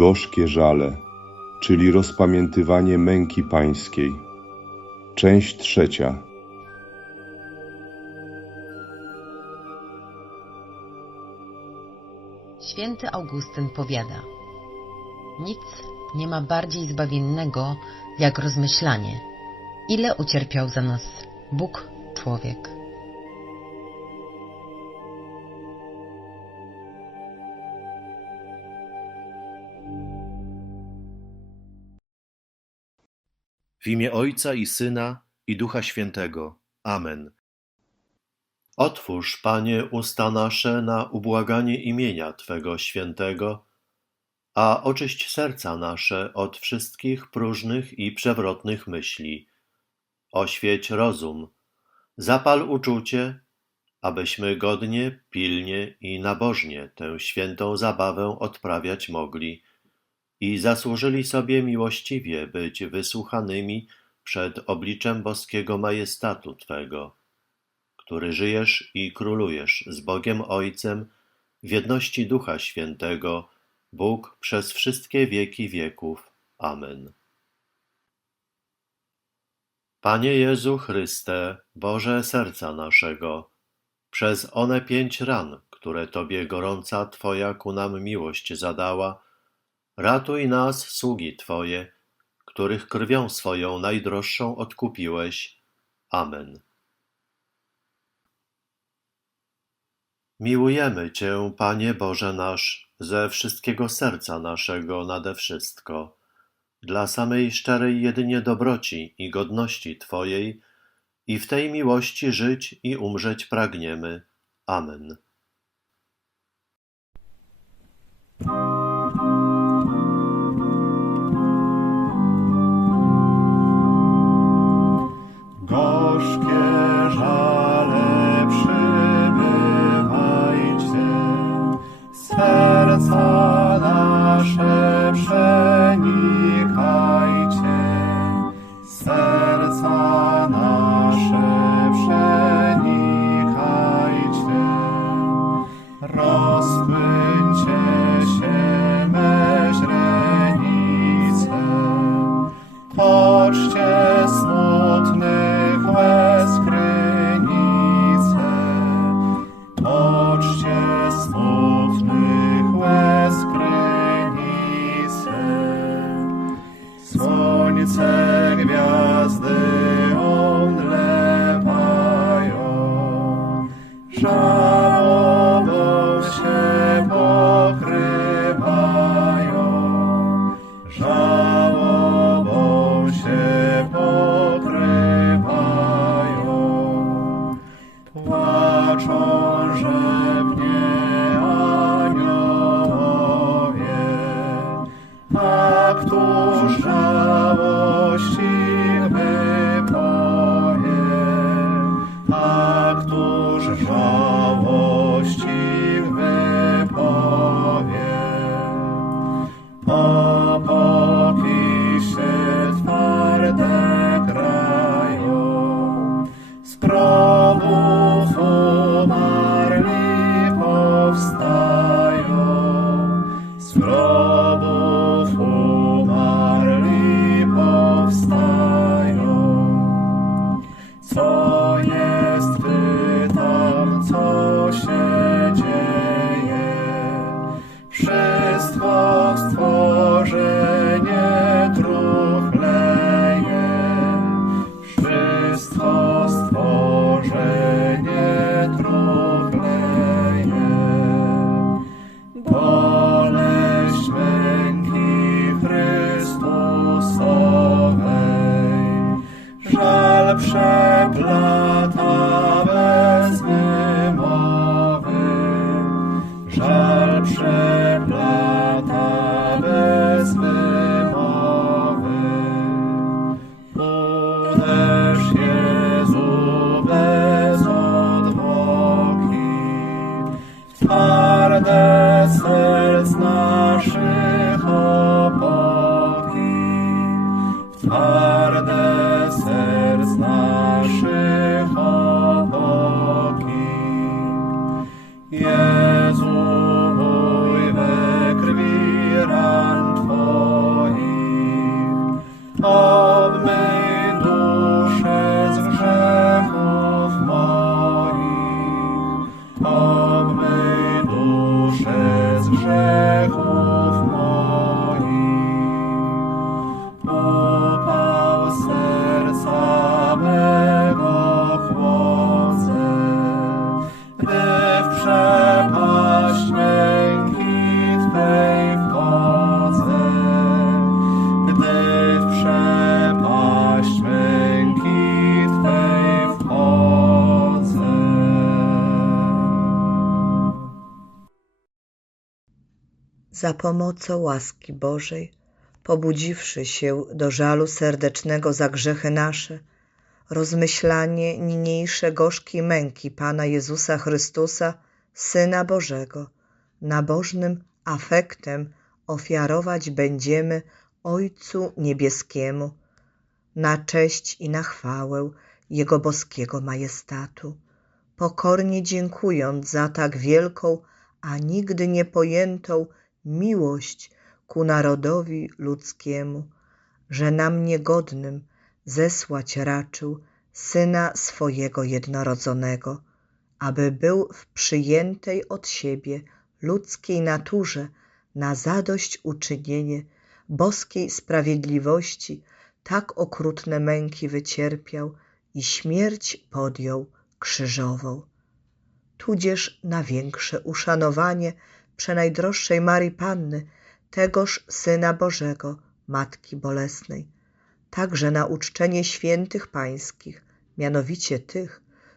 Gorzkie żale, czyli rozpamiętywanie męki pańskiej. Część trzecia. Święty Augustyn powiada: Nic nie ma bardziej zbawiennego jak rozmyślanie, ile ucierpiał za nas Bóg, człowiek. W imię Ojca i Syna i Ducha Świętego. Amen. Otwórz, Panie, usta nasze na ubłaganie imienia Twego świętego, a oczyść serca nasze od wszystkich próżnych i przewrotnych myśli. Oświeć rozum, zapal uczucie, abyśmy godnie, pilnie i nabożnie tę świętą zabawę odprawiać mogli i zasłużyli sobie miłościwie być wysłuchanymi przed obliczem boskiego majestatu Twego, który żyjesz i królujesz z Bogiem Ojcem w jedności Ducha Świętego, Bóg przez wszystkie wieki wieków. Amen. Panie Jezu Chryste, Boże serca naszego, przez one pięć ran, które Tobie gorąca Twoja ku nam miłość zadała, Ratuj nas, sługi Twoje, których krwią swoją najdroższą odkupiłeś. Amen. Miłujemy Cię, Panie Boże nasz, ze wszystkiego serca naszego nade wszystko, dla samej szczerej jedynie dobroci i godności Twojej, i w tej miłości żyć i umrzeć pragniemy. Amen. Przenikajcie, serca nasze przenikajcie. Rozpłyńcie się me źrenice, Toczcie za pomocą łaski Bożej, pobudziwszy się do żalu serdecznego za grzechy nasze, rozmyślanie niniejsze gorzkiej męki Pana Jezusa Chrystusa, Syna Bożego, nabożnym afektem ofiarować będziemy Ojcu Niebieskiemu, na cześć i na chwałę Jego boskiego majestatu, pokornie dziękując za tak wielką, a nigdy niepojętą miłość ku narodowi ludzkiemu, że nam niegodnym zesłać raczył Syna swojego jednorodzonego, aby był w przyjętej od siebie ludzkiej naturze na zadość uczynienie boskiej sprawiedliwości tak okrutne męki wycierpiał i śmierć podjął krzyżową. Tudzież na większe uszanowanie przenajdroższej Marii Panny, tegoż Syna Bożego, Matki Bolesnej, także na uczczenie świętych pańskich, mianowicie tych,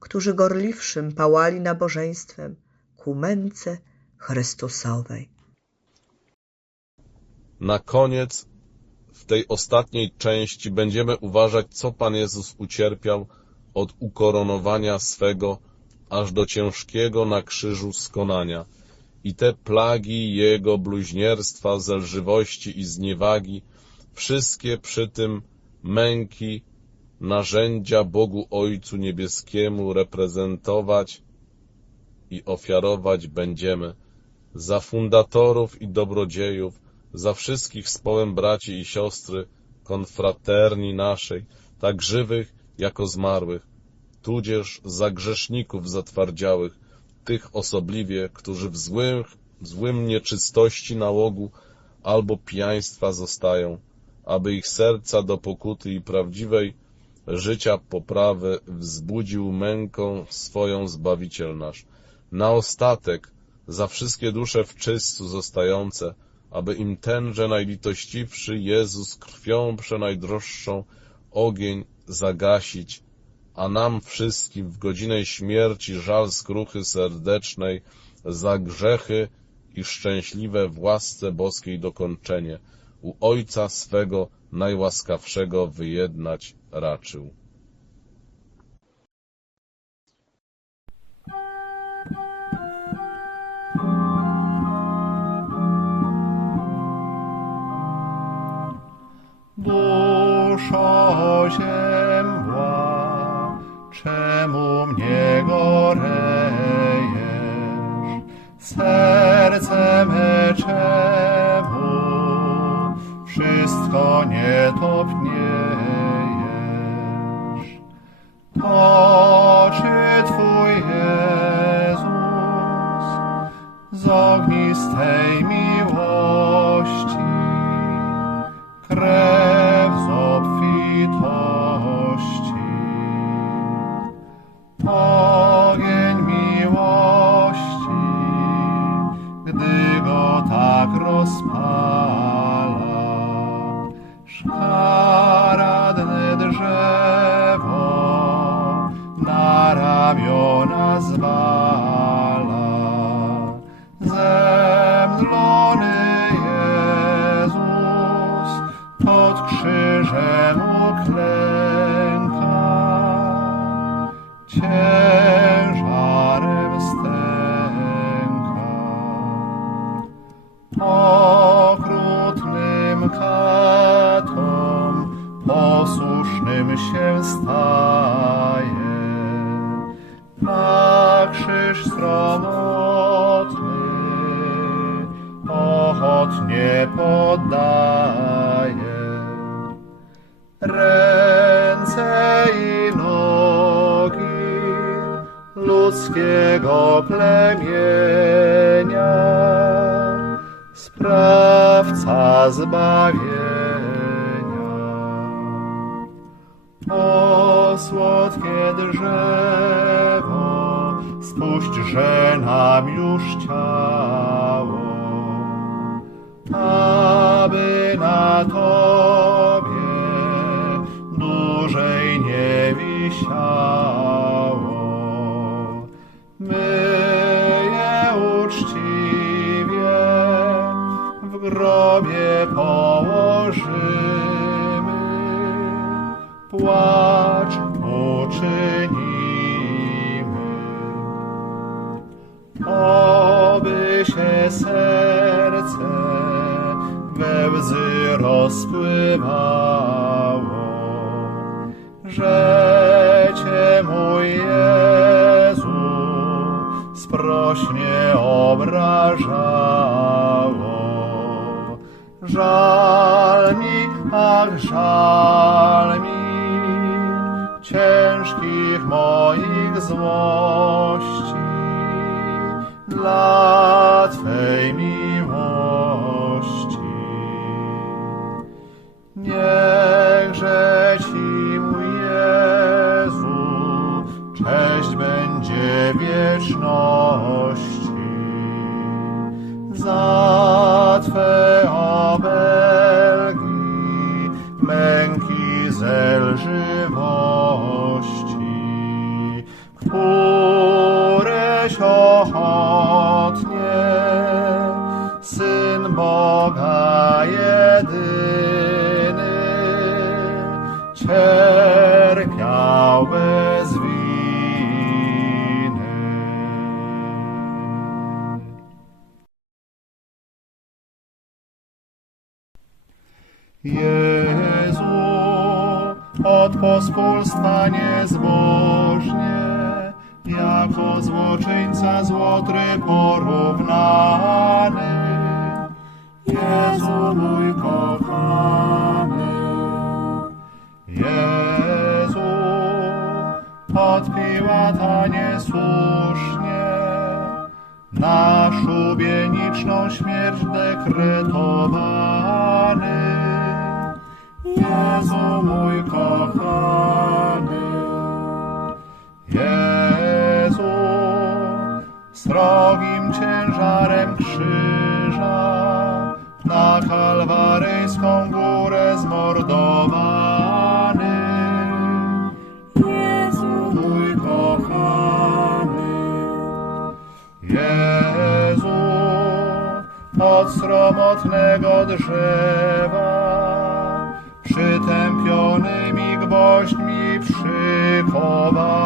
którzy gorliwszym pałali nabożeństwem ku męce Chrystusowej. Na koniec, w tej ostatniej części, będziemy uważać, co Pan Jezus ucierpiał od ukoronowania swego aż do ciężkiego na krzyżu skonania. I te plagi Jego bluźnierstwa, zelżywości i zniewagi, wszystkie przy tym męki, narzędzia Bogu Ojcu Niebieskiemu reprezentować i ofiarować będziemy. Za fundatorów i dobrodziejów, za wszystkich społem braci i siostry, konfraterni naszej, tak żywych jako zmarłych, tudzież za grzeszników zatwardziałych, tych osobliwie, którzy w złym, w złym nieczystości nałogu albo pijaństwa zostają, aby ich serca do pokuty i prawdziwej życia poprawy wzbudził męką swoją Zbawiciel nasz. Na ostatek za wszystkie dusze w czystcu zostające, aby im tenże najlitościwszy Jezus krwią przenajdroższą ogień zagasić, a nam wszystkim w godzinę śmierci żal skruchy serdecznej za grzechy i szczęśliwe w łasce boskiej dokończenie u Ojca swego najłaskawszego wyjednać raczył. Nie topniejesz? To czy Twój Jezus z ognistej miłości krew z obfitości. Ogień miłości, gdy go tak rozpala, ramiona zwala. Zemdlony Jezus pod krzyżem Krishna Jezu mój kochany, Jezu, od Piłata niesłusznie, na szubieniczną śmierć dekretowany. Jezu mój kochany, Jezu, srogim ciężarem krzyża na kalwaryjską górę zmordowany. Jezu mój kochany, Jezu, od sromotnego drzewa przytępionymi gwoźdźmi przykowany.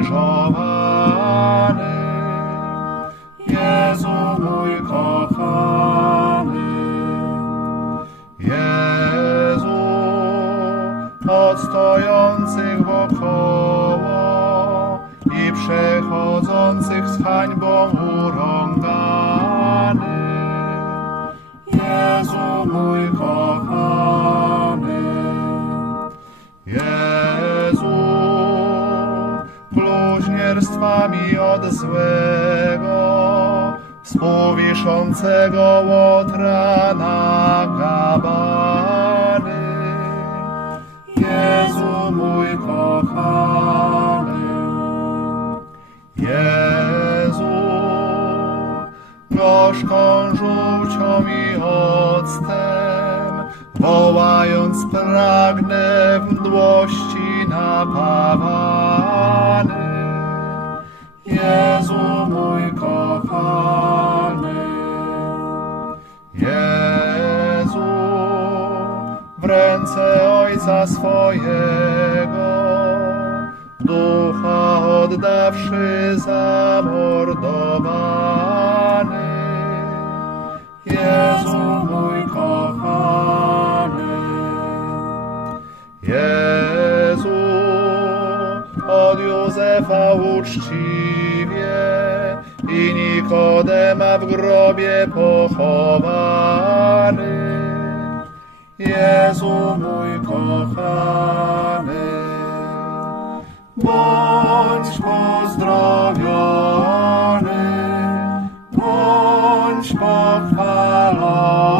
Ukrzyżowany. Jezu mój kochany, Jezu, od stojących wokoło i przechodzących z hańbą urągany. Jezu mój kochany, bluźnierstwami od złego, współwiszącego łotra na kabany. Jezu mój kochany, Jezu, gorzką żółcią i octem, wołając pragnę w mdłości napawany. Jezu mój kochany, Jezu, w ręce Ojca swojego, ducha oddawszy zamordowany. Jezu mój kochany, Jezu, od Józefa uczciwie i Nikodema w grobie pochowany. Jezu mój kochany, bądź pozdrowiony, bądź pochwalony,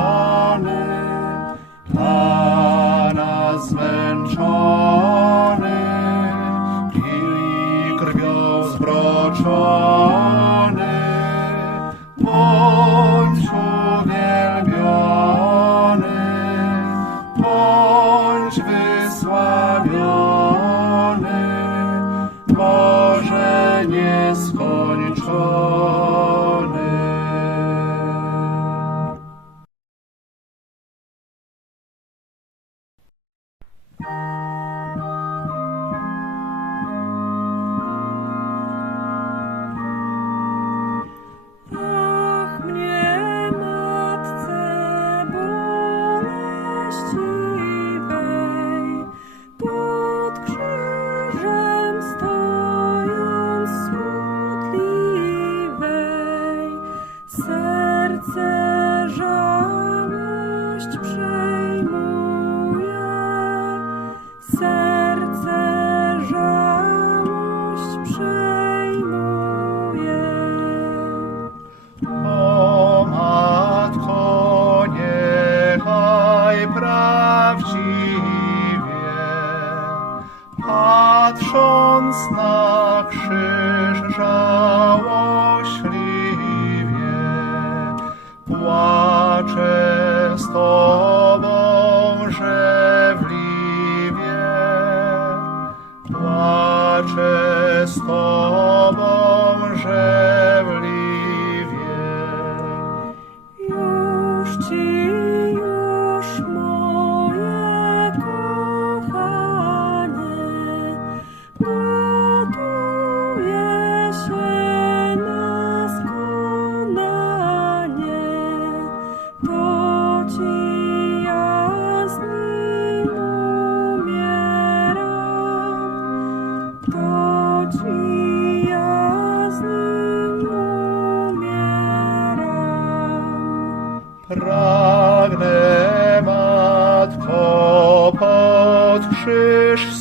слышишь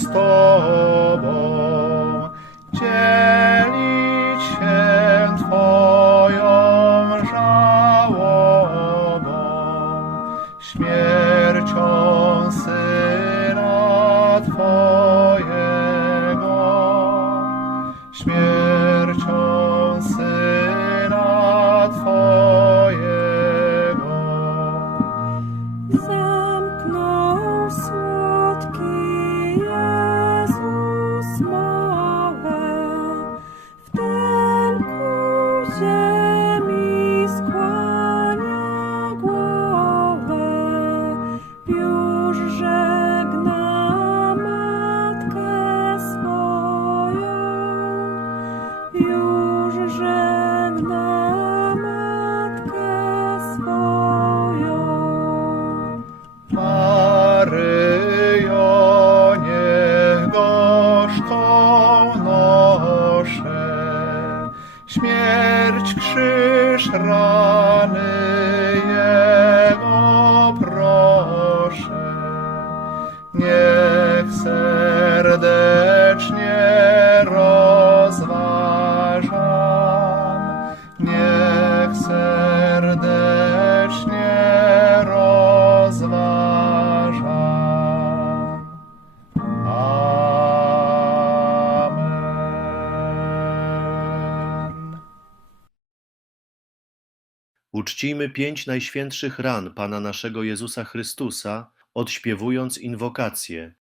Czcimy pięć najświętszych ran Pana naszego Jezusa Chrystusa, odśpiewując inwokację.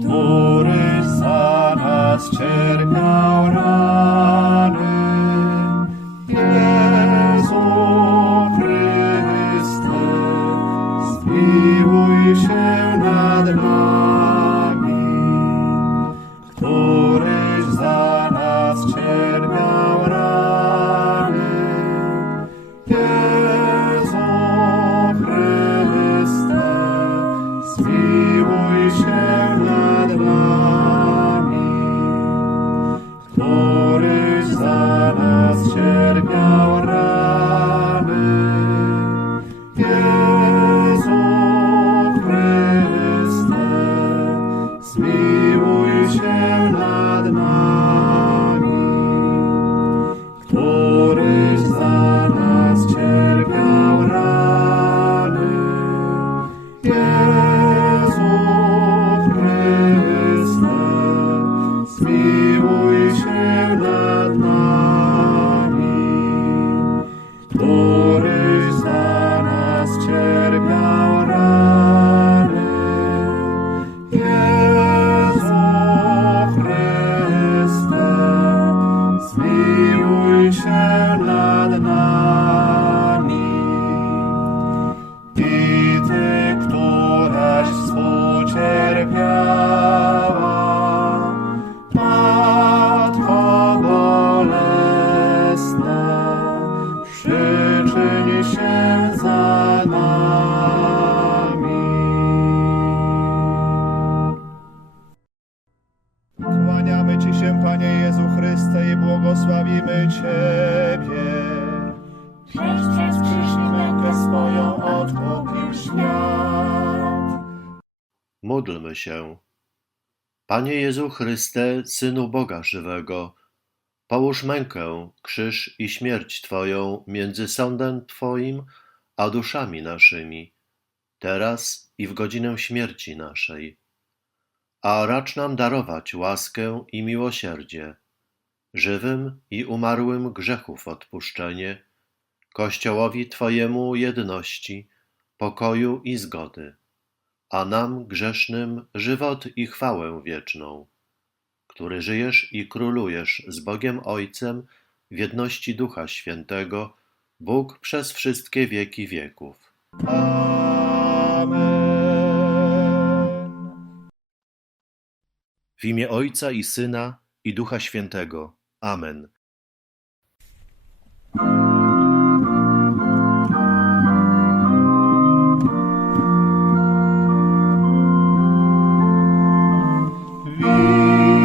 Który za nas cierpiał. Kłaniamy Ci się, Panie Jezu Chryste, i błogosławimy Ciebie. Tyś przez mękę swoją odkupił świat. Módlmy się. Panie Jezu Chryste, Synu Boga żywego, połóż mękę, krzyż i śmierć Twoją między sądem Twoim a duszami naszymi, teraz i w godzinę śmierci naszej a racz nam darować łaskę i miłosierdzie, żywym i umarłym grzechów odpuszczenie, Kościołowi Twojemu jedności, pokoju i zgody, a nam grzesznym żywot i chwałę wieczną, który żyjesz i królujesz z Bogiem Ojcem w jedności Ducha Świętego, Bóg przez wszystkie wieki wieków. W imię Ojca i Syna i Ducha Świętego. Amen.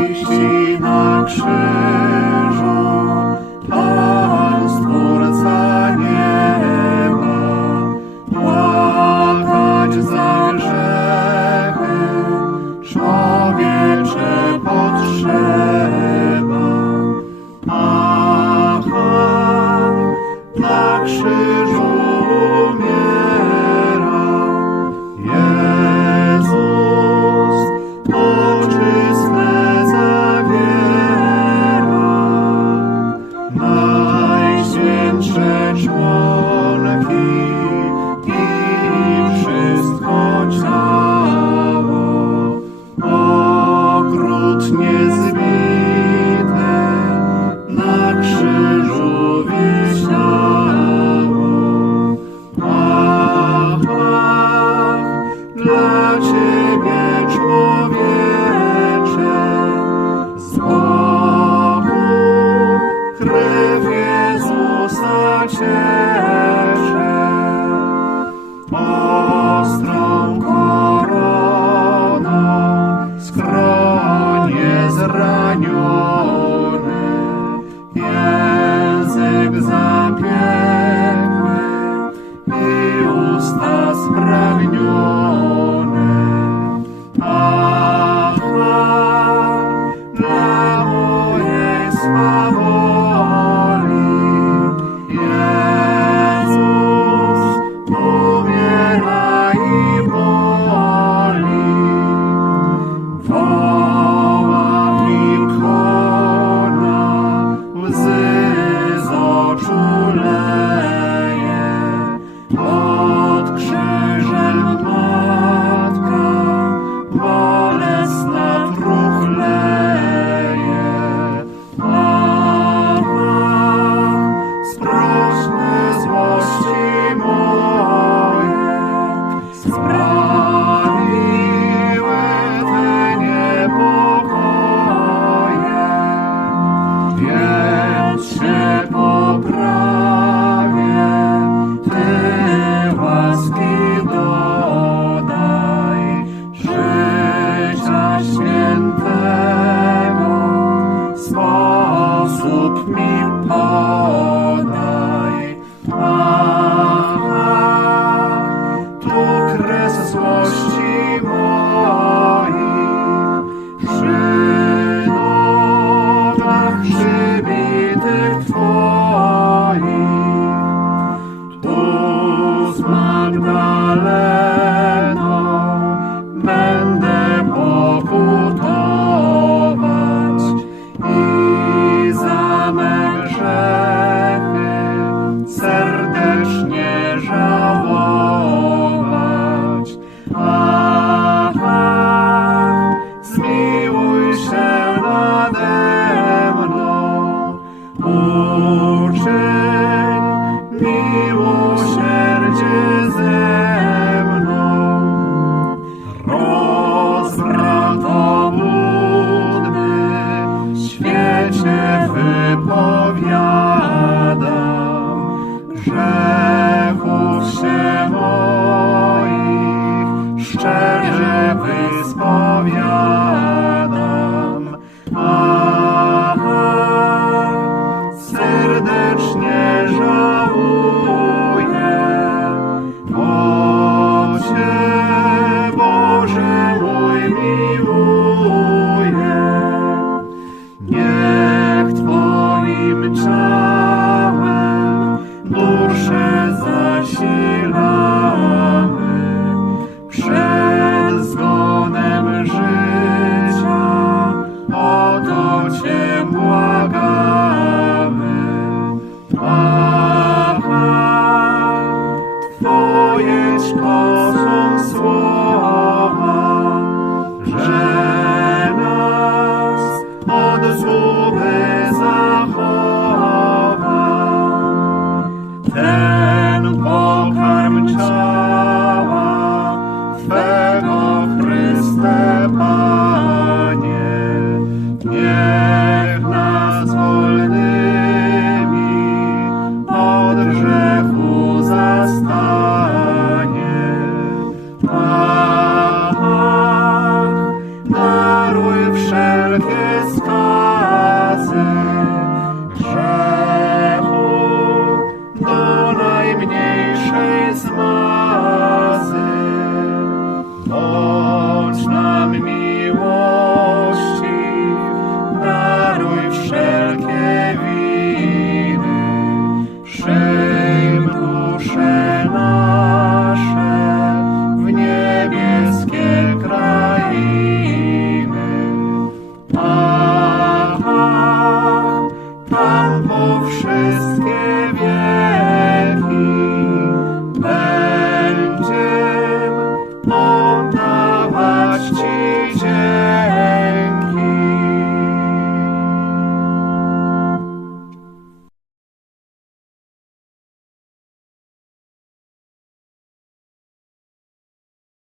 Wiści na